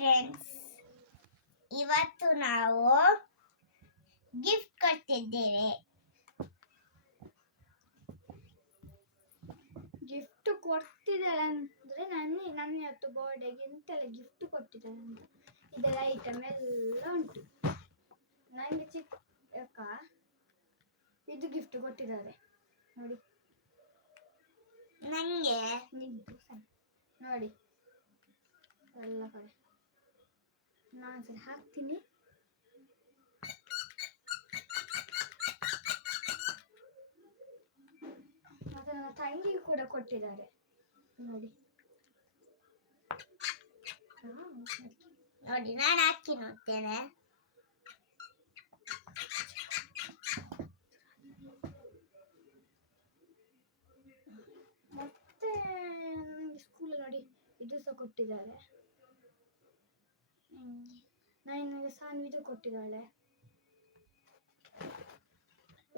Friends, ಇವತ್ತು ನಾವು gift ಕೊಡ್ತಿದ್ದೇವೆ. Gift ಕೊಡ್ತಿದ್ದಾಳೆ ಅಂದ್ರೆ ನನ್ನ ಇವತ್ತು ಬರ್ಡೇಗೆ ಎಂತೆಲ್ಲ ಗಿಫ್ಟ್ ಕೊಟ್ಟಿದ್ದಾಳೆ ಅಂತ ಇದೆಲ್ಲ ಐಟಮ್ ಎಲ್ಲ ಉಂಟು. ನನಗೆ ಚಿಕ್ಕ ಇದು ಗಿಫ್ಟ್ ಕೊಟ್ಟಿದ್ದಾರೆ ನೋಡಿ. ನನಗೆ ನೋಡಿ ಎಲ್ಲ ಕಡೆ ನಾನು ಸರಿ ಹಾಕ್ತೀನಿ. ಮತ್ತೆ ನನ್ನ ತಂಗಿ ಕೂಡ ಕೊಟ್ಟಿದ್ದಾರೆ ನೋಡಿ. ನೋಡಿ, ನಾನು ಹಾಕಿ ನೋಡ್ತೇನೆ. ಮತ್ತೆ ಸ್ಕೂಲ್ ನೋಡಿ ಇದು ಸಹ ಕೊಟ್ಟಿದ್ದಾರೆ. ನನಗೆ ಸಾನ್ವಿದು ಕೊಟ್ಟಿದ್ದಾಳೆ.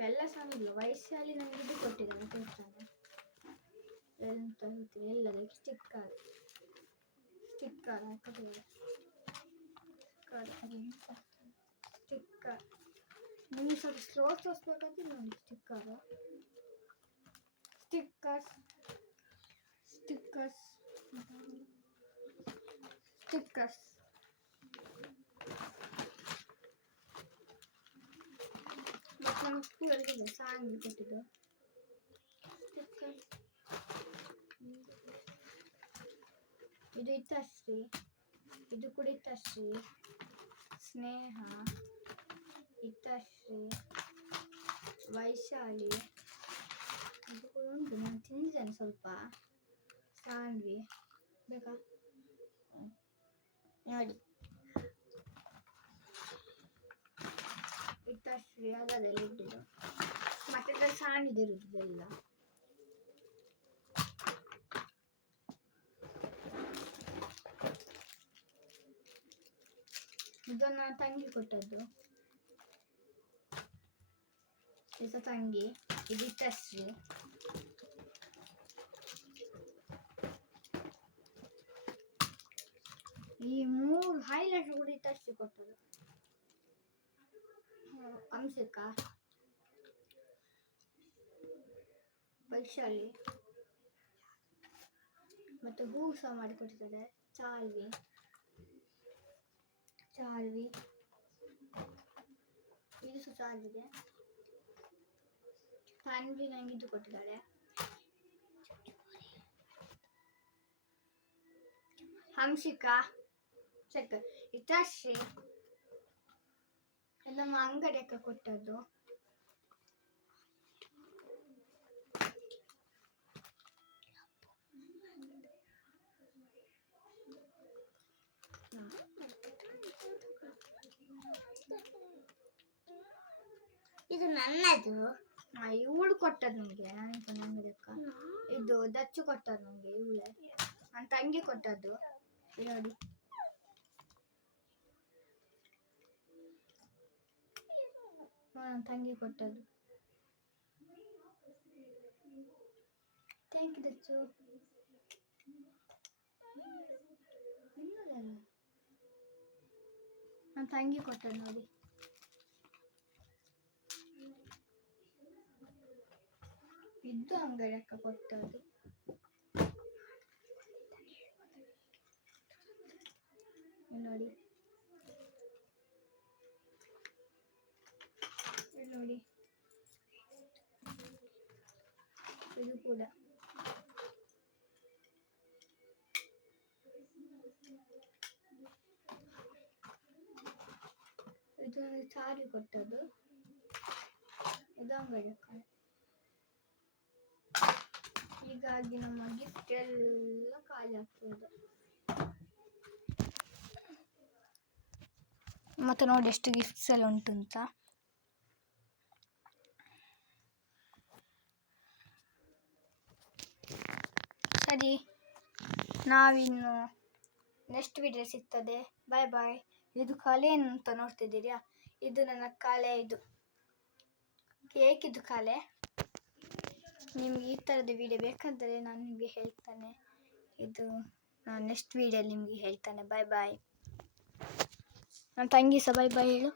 ಎಲ್ಲ ಸಾಂಗ್ ವಯಸ್ಸಲ್ಲಿ ನನಗೆ ಇದು ಕೊಟ್ಟಿದ್ದಾಳೆ. ಕೊಡ್ತಾನೆ ಎಂತ ಹೇಳ್ತೀವಿ ಎಲ್ಲದಕ್ಕೆ ಸ್ಟಿಕ್ಕರ್ ಕೊಟ್ಟಿದ್ದಾರೆ. ಸ್ಟಿಕ್ಕರ್ ನಿಮಗೆ ಸ್ವಲ್ಪ ಸ್ಲೋ ತೋರಿಸ್ಬೇಕಂತ ನೋಡಿ. ಸ್ಟಿಕ್ಕರ್ಸ್ ಮತ್ತು ನಮ್ಮ ಸ್ಕೂಲಲ್ಲಿ ಸಾಂಗ್ ಕೊಟ್ಟಿದ್ದು ಸ್ಟಿಕ್ಕರ್ಸ್. ಇದು ಇತ್ತಶ್ರೀ, ಇದು ಕೂಡ ಇತ್ತಶ್ರೀ, ಸ್ನೇಹ, ಇತ್ತಶ್ರೀ, ವೈಶಾಲಿ, ಇದು ಕೂಡ ಉಂಟು. ನಾನು ತಿಂದಿದ್ದೇನೆ ಸ್ವಲ್ಪ. ಸಾನ್ವಿ ಬೇಕಾ ನೋಡಿ, ಇತ್ತಶ್ರೀ ಅದೆಲ್ಲ ಇಟ್ಟಿದ್ದು. ಮತ್ತೆ ಸಾನ್ವಿದು ಇರುವುದೆಲ್ಲ. ಇದು ನನ್ನ ತಂಗಿ ಕೊಟ್ಟದ್ದು. ಇದು ತಂಗಿ, ಇದು ಇತ್ತಶ್ರೀ. ಈ 3 ಹೈಲೈಟ್ ಕೂಡ ಇತ್ತಶ್ರೀ ಕೊಟ್ಟದ್ದು. ಅಂಶಿಕಾ, ವೈಶಾಲಿ, ಮತ್ತೆ ಹೂ ಸಹ ಮಾಡಿಕೊಟ್ಟಿದ್ದಾರೆ. ಚಾಲ್ವಿ ಇದು ಸಹ ಚಾಲ್ವಿದೆ. ತಾನ್ವಿ ನಂಗೆ ಇದು ಕೊಟ್ಟಿದ್ದಾಳೆ. ಹಂಸಿಕಾ, ಚೆಕ್, ಇತಾಶ್ರೀ ನಮ್ಮ ಅಂಗಡಿ ಅಕ್ಕ ಕೊಟ್ಟದ್ದು. ಇದು ನನ್ನದು. ಇವಳು ಕೊಟ್ಟದ್ದು ನಮಗೆ. ನನ್ನ ಅಂಗಡಿ ಅಕ್ಕ ಇದು ದಚ್ಚು ಕೊಟ್ಟದ್ದು ನಮಗೆ. ಇವಳೆ ನನ್ನ ತಂಗಿ ಕೊಟ್ಟದ್ದು ನೋಡಿ. ನನ್ನ ತಂಗಿ ಕೊಟ್ಟದ್ದು. Thank you Dachu. ನನ್ನ ತಂಗಿ ಕೊಟ್ಟದ್ದು ನೋಡಿ. ಇದು ಅಂಗಡಿ ಅಕ್ಕ ಕೊಟ್ಟದ್ದು. ನೋಡಿ ಇದು ಕೂಡ ಇದು ಸಾರಿ ಕೊಟ್ಟದ್ದು. ಇದು ಅಂಗಡಿ ಅಕ್ಕ. ಹೀಗಾಗಿ ನಮ್ಮ ಗಿಫ್ಟ್ ಎಲ್ಲ ಖಾಲಿ ಆಗ್ತದೆ. ಮತ್ತೆ ನೋಡಿ ಎಷ್ಟು ಗಿಫ್ಟ್ಸ್ ಎಲ್ಲ ಉಂಟು ಅಂತ. ಸರಿ, ನಾವಿನ್ನು ನೆಕ್ಸ್ಟ್ ವಿಡಿಯೋ ಸಿಗ್ತದೆ. ಬಾಯ್ ಬಾಯ್. ಇದು ಕಲೆ ಅಂತ ನೋಡ್ತಿದ್ದೀರಾ, ಇದು ನನ್ನ ಕಲೆ. ಇದು ಕೇಕ್, ಇದು ಕಲೆ. ನಿಮ್ಗೆ ಈ ಥರದ ವಿಡಿಯೋ ಬೇಕಂದರೆ ನಾನು ನಿಮಗೆ ಹೇಳ್ತಾನೆ. ಇದು ನಾನು ನೆಕ್ಸ್ಟ್ ವಿಡಿಯೋಲಿ ನಿಮಗೆ ಹೇಳ್ತಾನೆ. ಬಾಯ್ ಬಾಯ್. ನನ್ನ ತಂಗಿ ಸಹ ಬೈ ಬೈ ಹೇಳು.